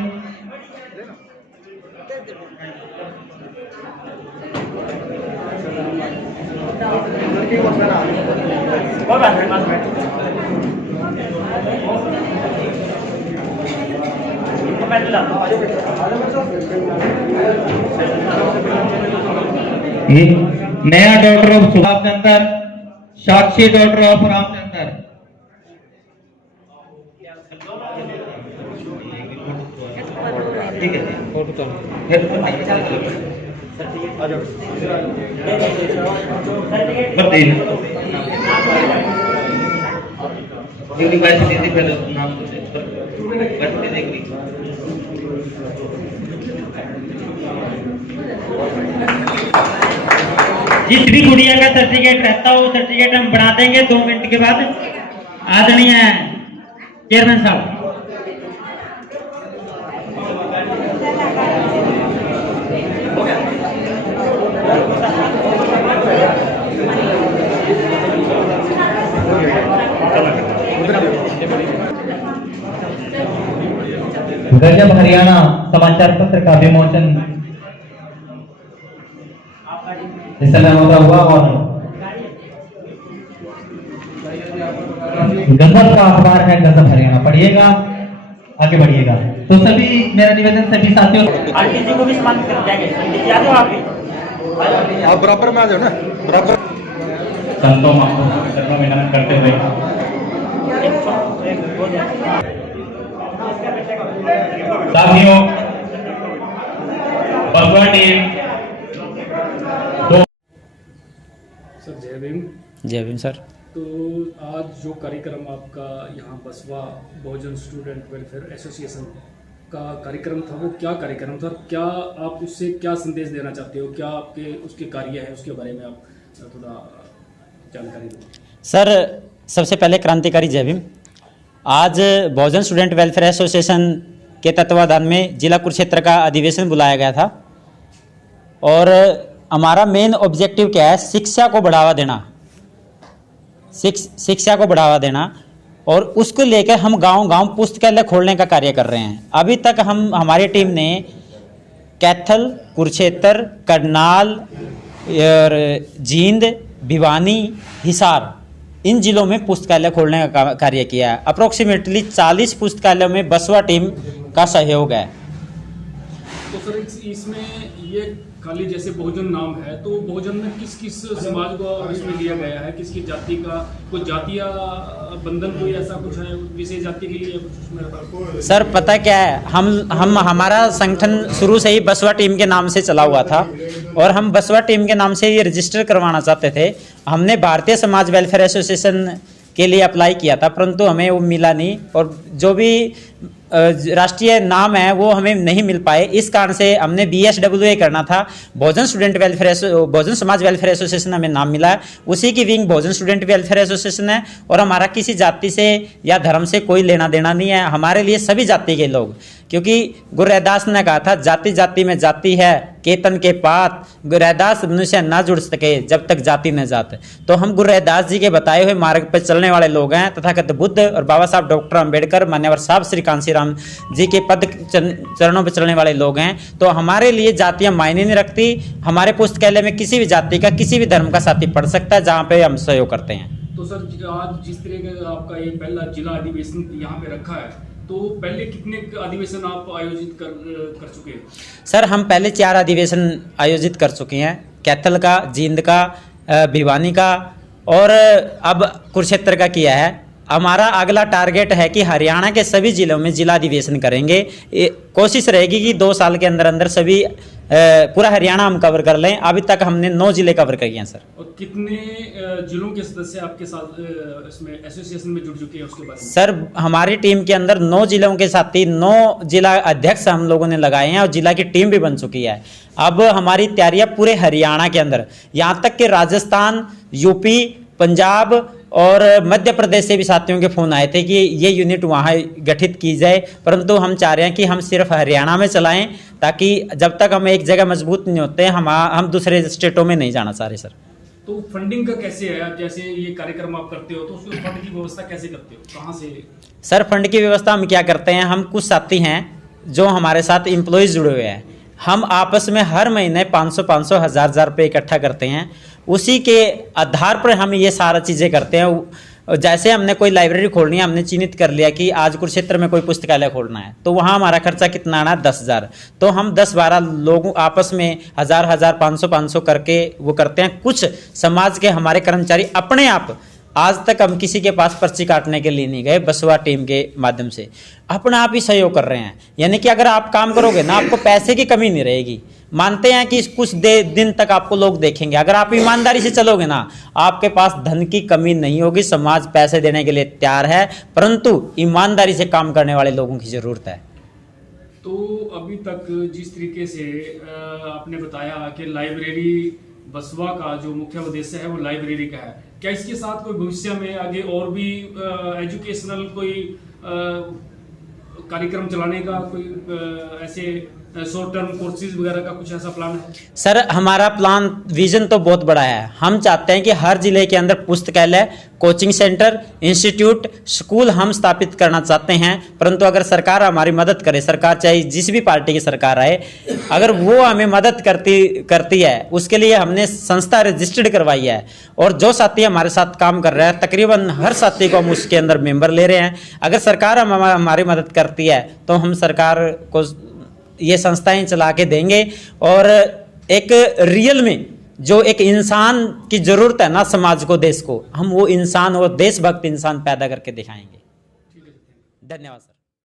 नया doctor of Subhashchandra, Sakshi doctor of Ramchandra, ठीक है यूनिवर्सिटी फेलो नाम जिस भी गुड़िया का सर्टिफिकेट रहता हो सर्टिफिकेट हम बना देंगे 2 मिनट के बाद। आदरणीय चेयरमैन साहब, गजब हरियाणा समाचार पत्र का विमोचन इस समय होता हुआ और गजब का अखबार है गजब हरियाणा, पढ़िएगा आगे बढ़िएगा। तो सभी मेरा निवेदन सभी साथियों, आंटी जी को भी सम्मानित कर देंगे। आंटी जी आ जाओ, आप बराबर में आ जाओ ना, बराबर संतों चरणों में नमन करते हुए साथियों बसवा टीम सर जय भीम। जय भीम सर। तो आज जो कार्यक्रम आपका यहाँ बसवा बहुजन स्टूडेंट वेलफेयर एसोसिएशन का कार्यक्रम था, वो क्या कार्यक्रम था, क्या आप उससे क्या संदेश देना चाहते हो, क्या आपके उसके कार्य है, उसके बारे में आप थोड़ा जानकारी दो। सर सबसे पहले क्रांतिकारी जय भीम। आज बहुजन स्टूडेंट वेलफेयर एसोसिएशन के तत्वाधान में जिला कुरुक्षेत्र का अधिवेशन बुलाया गया था और हमारा मेन ऑब्जेक्टिव क्या है, शिक्षा को बढ़ावा देना, शिक्षा को बढ़ावा देना और उसको लेकर हम गांव-गांव पुस्तकालय खोलने का कार्य कर रहे हैं। अभी तक हमारी टीम ने कैथल, कुरुक्षेत्र, करनाल और जींद, भिवानी, हिसार इन जिलों में पुस्तकालय खोलने का कार्य किया है। अप्रोक्सीमेटली 40 पुस्तकालयों में बसवा टीम का सहयोग है। तो सर इसमें ये खाली जैसे बहुजन नाम है, तो बहुजन में किस किस समाज को इसमें लिया गया है, किसकी जाति का, कोई जातीय बंधन कोई ऐसा कुछ है विशेष जाति के लिए कुछ? सर पता क्या है, हम हमारा संगठन शुरू से ही बसवा टीम के नाम से चला हुआ था और हम बसवा टीम के नाम से ये रजिस्टर करवाना चाहते थे। हमने भारतीय समाज वेलफेयर एसोसिएशन के लिए अप्लाई किया था, परंतु हमें वो मिला नहीं और जो भी राष्ट्रीय नाम है वो हमें नहीं मिल पाए, इस कारण से हमने BSWA करना था। बहुजन समाज वेलफेयर एसोसिएशन हमें नाम मिला, उसी की विंग बहुजन स्टूडेंट वेलफेयर एसोसिएशन है। और हमारा किसी जाति से या धर्म से कोई लेना देना नहीं है, हमारे लिए सभी जाति के लोग, क्योंकि गुरु रैदास ने कहा था जाति जाति में जाति है केतन के पात, गुरु रैदास मनुष्य ना जुड़ सके जब तक जाति न जात। तो हम गुरु रैदास जी के बताए हुए मार्ग पर चलने वाले लोग हैं, तथागत बुद्ध और बाबा साहब डॉक्टर अंबेडकर मान्यवर साहब श्री कांसीराम जी के पद चरणों पर चलने वाले लोग हैं। तो हमारे लिए जातियां मायने नहीं रखती। हमारे पुस्तकालय में किसी भी जाति का किसी भी धर्म का साथी पढ़ सकता है, जहाँ पे हम सहयोग करते हैं। तो सर आज जिस तरह का आपका ये पहला जिला अधिवेशन यहाँ पे रखा है, तो पहले कितने अधिवेशन आप आयोजित कर चुके हैं? सर हम पहले 4 अधिवेशन आयोजित कर चुके हैं, कैथल का, जींद का, भिवानी का और अब कुरुक्षेत्र का किया है। हमारा अगला टारगेट है कि हरियाणा के सभी जिलों में जिला अधिवेशन करेंगे। कोशिश रहेगी कि 2 साल के अंदर अंदर सभी पूरा हरियाणा हम कवर कर लें। अभी तक हमने 9 जिले कवर किए हैं सर। और कितने जिलों के सदस्य आपके साथ इसमें एसोसिएशन में जुड़ चुके हैं उसके बाद? सर हमारी टीम के अंदर 9 जिलों के साथी 9 जिला अध्यक्ष हम लोगों ने लगाए हैं और जिला की टीम भी बन चुकी है। अब हमारी तैयारियां पूरे हरियाणा के अंदर, यहाँ तक कि राजस्थान, यूपी, पंजाब और मध्य प्रदेश से भी साथियों के फोन आए थे कि ये यूनिट वहाँ गठित की जाए, परंतु हम चाह रहे हैं कि हम सिर्फ हरियाणा में चलाएं, ताकि जब तक हम एक जगह मजबूत नहीं होते हम दूसरे स्टेटों में नहीं जाना चाह रहे सर। तो फंडिंग का कैसे है? आप जैसे ये कार्यक्रम आप करते हो तो उसमें फंड की व्यवस्था कैसे करते हो, कहाँ से? सर फंड की व्यवस्था हम क्या करते हैं, हम कुछ साथी हैं जो हमारे साथ एम्प्लॉयज़ जुड़े हुए हैं, हम आपस में हर महीने 500-500 हज़ार रुपये इकट्ठा करते हैं। उसी के आधार पर हम ये सारा चीज़ें करते हैं। जैसे हमने कोई लाइब्रेरी खोलनी है, हमने चिन्हित कर लिया कि आज कुरुक्षेत्र में कोई पुस्तकालय खोलना है, तो वहाँ हमारा खर्चा कितना आना, 10,000। तो हम 10-12 लोगों आपस में 1,000 500 करके वो करते हैं। कुछ समाज के हमारे कर्मचारी अपने आप, आज तक हम किसी के पास पर्ची काटने के लिए नहीं गए, बसवा टीम के माध्यम से अपने आप ही सहयोग कर रहे हैं। यानी कि अगर आप काम करोगे ना, आपको पैसे की कमी नहीं रहेगी। मानते हैं कि कुछ दिन तक आपको लोग देखेंगे, अगर आप ईमानदारी से चलोगे ना, आपके पास धन की कमी नहीं होगी। समाज पैसे देने के लिए तैयार है, परंतु ईमानदारी से काम करने वाले लोगों की जरूरत है। तो अभी तक जिस तरीके से आपने बताया कि लाइब्रेरी बसवा का जो मुख्य उद्देश्य है वो लाइब्रेरी का है, क्या इसके साथ कोई भविष्य में आगे और भी एजुकेशनल कोई कार्यक्रम चलाने का कोई ऐसे शॉर्ट टर्म कोर्सेज वगैरह का कुछ ऐसा प्लान है? सर हमारा प्लान, विजन तो बहुत बड़ा है। हम चाहते हैं कि हर जिले के अंदर पुस्तकालय, कोचिंग सेंटर, इंस्टीट्यूट, स्कूल हम स्थापित करना चाहते हैं। परंतु अगर सरकार हमारी मदद करे, सरकार चाहे जिस भी पार्टी की सरकार आए, अगर वो हमें मदद करती है, उसके लिए हमने संस्था रजिस्टर्ड करवाई है। और जो साथी हमारे साथ काम कर रहे हैं, तकरीबन हर साथी को हम उसके अंदर मेंबर ले रहे हैं। अगर सरकार हमारी मदद करती है तो हम सरकार को ये संस्थाएं चला के देंगे और एक रियल में जो एक इंसान की जरूरत है ना समाज को, देश को, हम वो इंसान और देशभक्त इंसान पैदा करके दिखाएंगे। धन्यवाद सर।